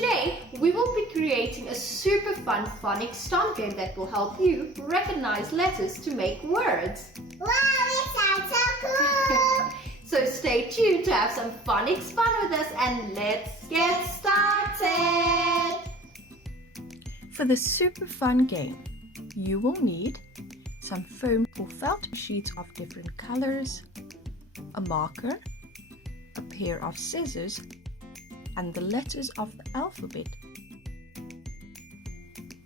Today, we will be creating a super fun phonics stomp game that will help you recognize letters to make words. Wow, it sounds so cool! So stay tuned to have some phonics fun with us and let's get started! For the super fun game, you will need some foam or felt sheets of different colors, a marker, a pair of scissors, and the letters of the alphabet.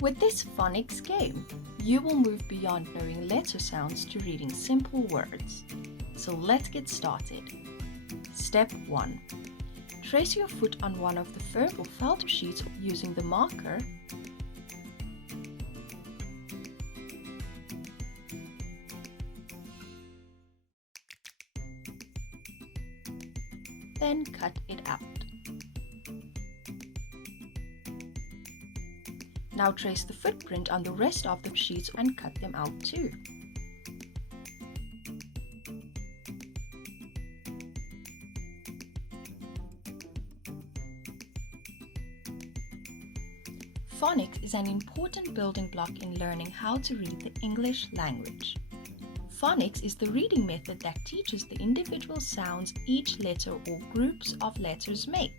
With this phonics game, you will move beyond knowing letter sounds to reading simple words. So let's get started. Step 1. Trace your foot on one of the foam or felt sheets using the marker. Then cut it out. Now trace the footprint on the rest of the sheets and cut them out too. Phonics is an important building block in learning how to read the English language. Phonics is the reading method that teaches the individual sounds each letter or groups of letters make.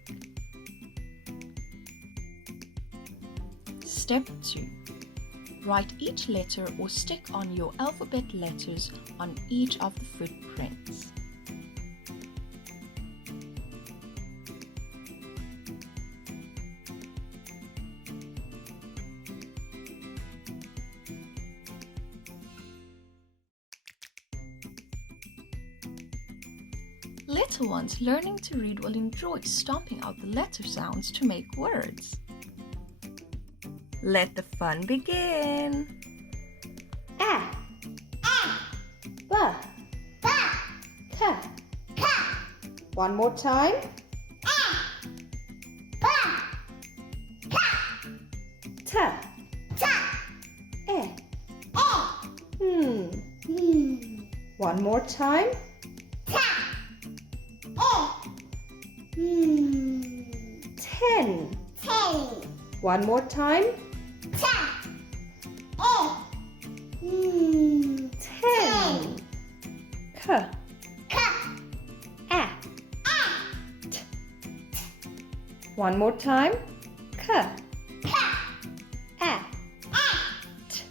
Step 2. Write each letter or stick on your alphabet letters on each of the footprints. Little ones learning to read will enjoy stomping out the letter sounds to make words. Let the fun begin! A, B, K. One more time. T, E. One more time. 10. One more time. 10. K. A. T. One more time. K. A. T.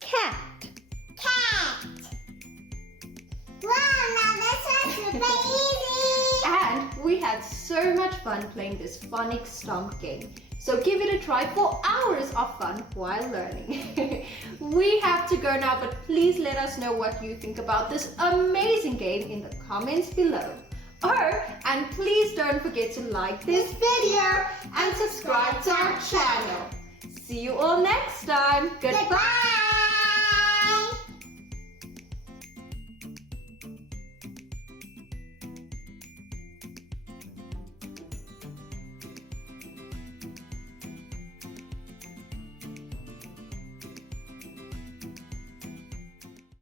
Cat. Wow, now this was super easy! And we had so much fun playing this phonics stomp game. So give it a try for hours of fun while learning. We have to go now, but please let us know what you think about this amazing game in the comments below. Oh, and please don't forget to like this video and subscribe to our channel. See you all next time. Goodbye!